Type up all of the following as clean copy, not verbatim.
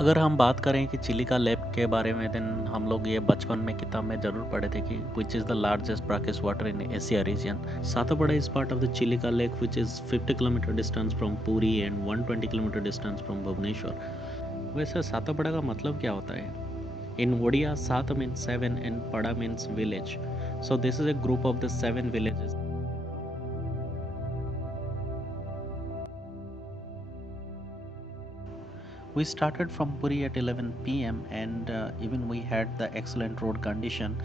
अगर हम बात करें कि चिलिका लेक के बारे में, देन हम लोग ये बचपन में किताब में ज़रूर पढ़े थे कि which is the largest brackish water in Asia region. Satapada is part of the Chilika lake which is 50 kilometre distance from Puri and 120 kilometre distance from Bhubaneswar. वैसे सातपड़ा का मतलब क्या होता है? इन ओडिया, सात मीन्स सेवन एंड पड़ा means village. So this is a group of the 7 villages. We started from Puri at 11 p.m. and even we had the excellent road condition.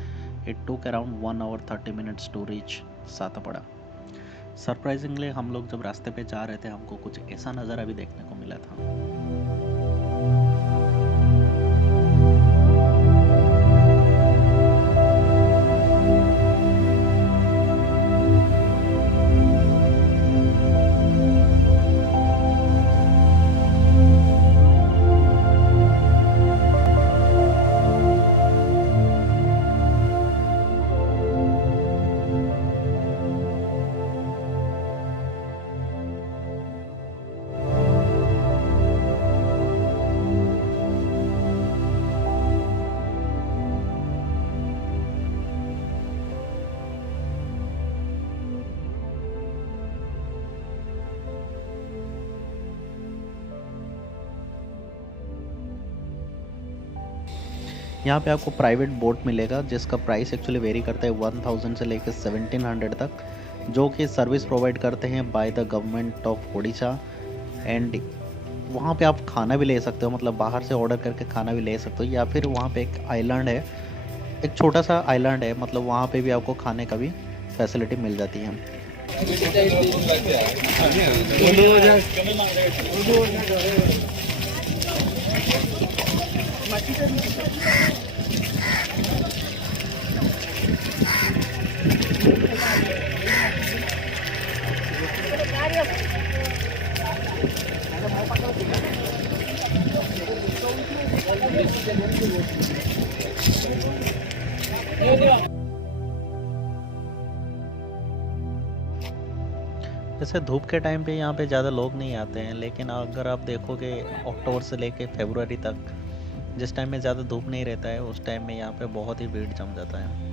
It took around 1 hour 30 minutes to reach सातपड़ा। Surprisingly हम लोग जब रास्ते पे जा रहे थे, हमको कुछ ऐसा नज़ारा भी देखने को मिला था। यहाँ पे आपको प्राइवेट बोट मिलेगा जिसका प्राइस एक्चुअली वेरी करता है 1000 से लेकर 1700 तक, जो कि सर्विस प्रोवाइड करते हैं by the government of Odisha. And वहाँ पे आप खाना भी ले सकते हो, मतलब बाहर से ऑर्डर करके खाना भी ले सकते हो, या फिर वहाँ पे एक आइलैंड है, एक छोटा सा आइलैंड है, मतलब वहाँ पे भी आपको खाने का भी फैसिलिटी मिल जाती है। वैसे धूप के टाइम पे यहाँ पे ज़्यादा लोग नहीं आते हैं, लेकिन अगर आप देखोगे अक्टूबर से लेके फरवरी तक, जिस टाइम में ज़्यादा धूप नहीं रहता है, उस टाइम में यहाँ पे बहुत ही भीड़ जम जाता है।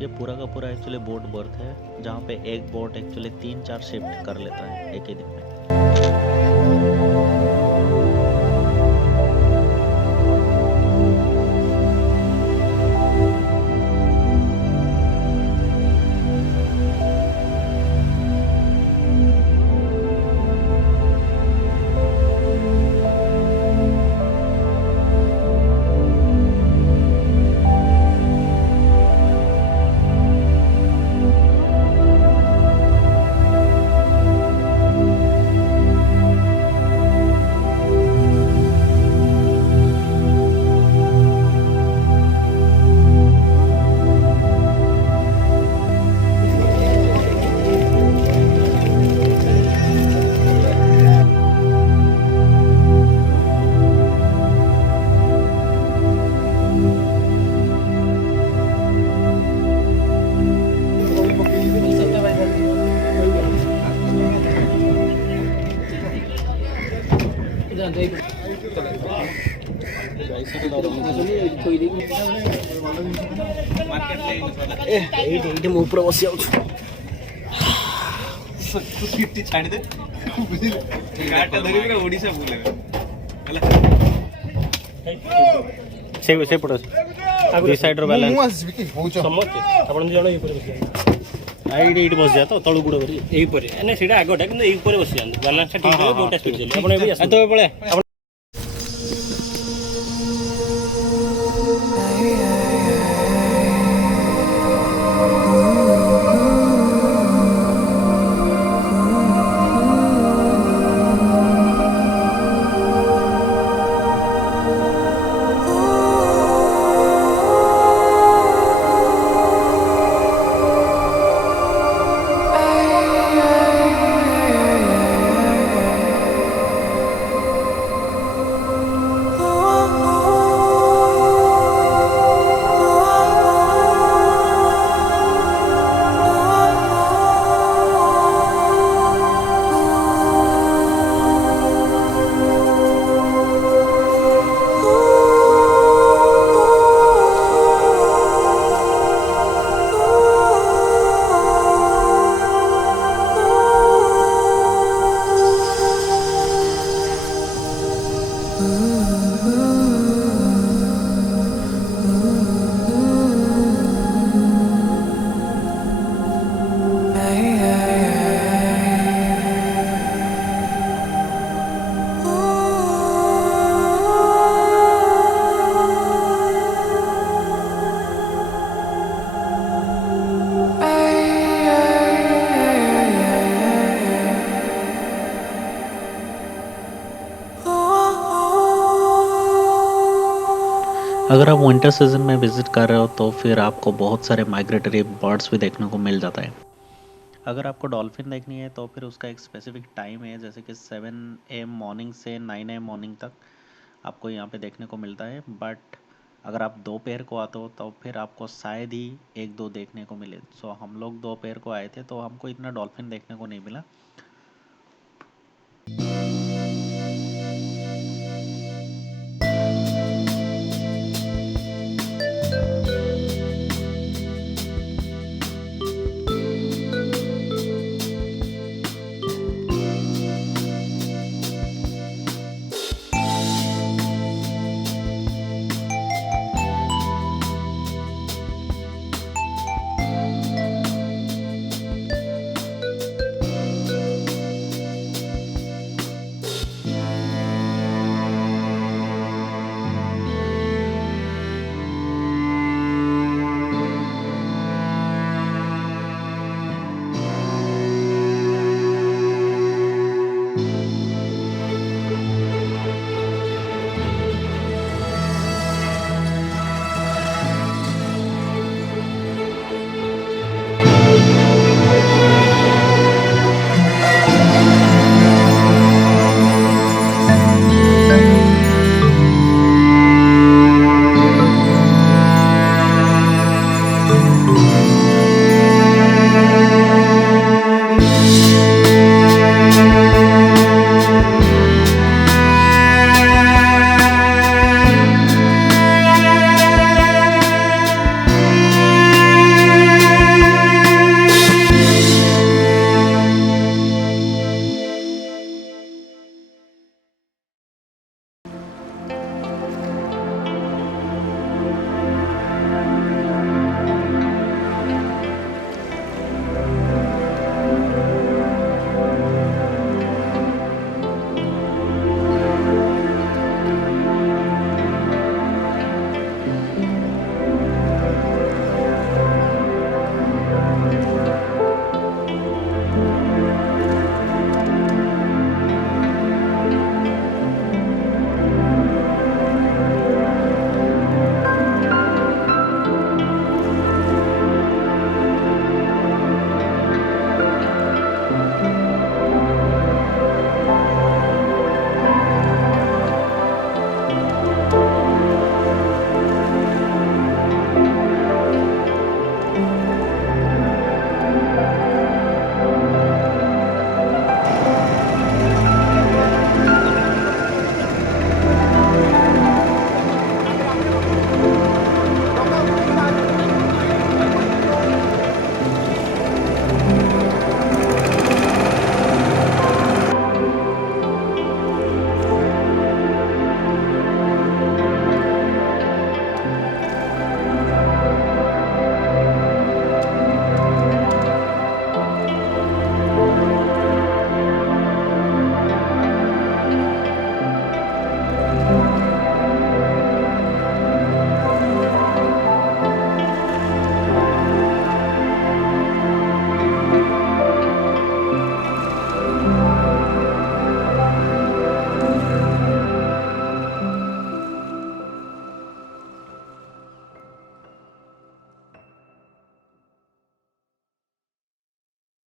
ये पूरा का पूरा एक्चुअली बोट बर्थ है, जहाँ पे एक बोट एक्चुअली 3-4 शिफ्ट कर लेता है एक ही दिन में। ଏଇଠି ମୁଁ ଉପରେ ବସି ଯାଉଛୁ। ଛାଡ଼ିଦେ ଗାଡ଼ିଟା ଧରି ପୁରା ଓଡ଼ିଶା ବୁଲେଇବା ହେଲା। ସେପଟ ଦୁଇ ସାଇଡ୍ର ବାଲାନ୍ସ ସମସ୍ତେ ଆପଣ ଦି ଜଣ ଏଇ ଉପରେ ବସି ଏଇଠି ବସିଯା ତ ତଳୁ ଗୁଡ଼ କରି ଏଇ ଉପରେ ନାଇଁ ସେଇଟା ଆଗଟା କିନ୍ତୁ ଏଇ ଉପରେ ବସି ଯାଆନ୍ତୁ ବାଲାନ୍ସଟା ଠିକ୍ ରହିବ ବୋଟଟା ସ୍ପିଡ୍ ଚାଲିବ ଆପଣ ଏବେ ଆସନ୍ତୁ ପଳେଆ। अगर आप विंटर सीजन में विजिट कर रहे हो तो फिर आपको बहुत सारे माइग्रेटरी बर्ड्स भी देखने को मिल जाता है। अगर आपको डॉल्फिन देखनी है तो फिर उसका एक स्पेसिफिक टाइम है, जैसे कि 7 AM मॉर्निंग से 9 AM मॉर्निंग तक आपको यहाँ पे देखने को मिलता है। बट अगर आप दोपहर को आते हो तो फिर आपको शायद ही एक दो देखने को मिले। सो हम लोग दोपहर को आए थे तो हमको इतना डॉल्फिन देखने को नहीं मिला।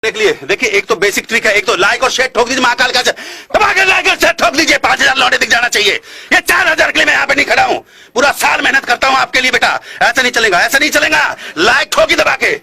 देख लिए, देखिए एक तो बेसिक ट्रिक है, एक तो लाइक और शेयर ठोक दीजिए महाकाल का दबा के लाइक और शेयर ठोक दीजिए। 5000 लौटे दिख जाना चाहिए। ये 4000 के लिए मैं यहाँ पे नहीं खड़ा हूँ, पूरा साल मेहनत करता हूँ आपके लिए बेटा। ऐसा नहीं चलेगा, ऐसा नहीं चलेगा। लाइक ठोकी दबा के।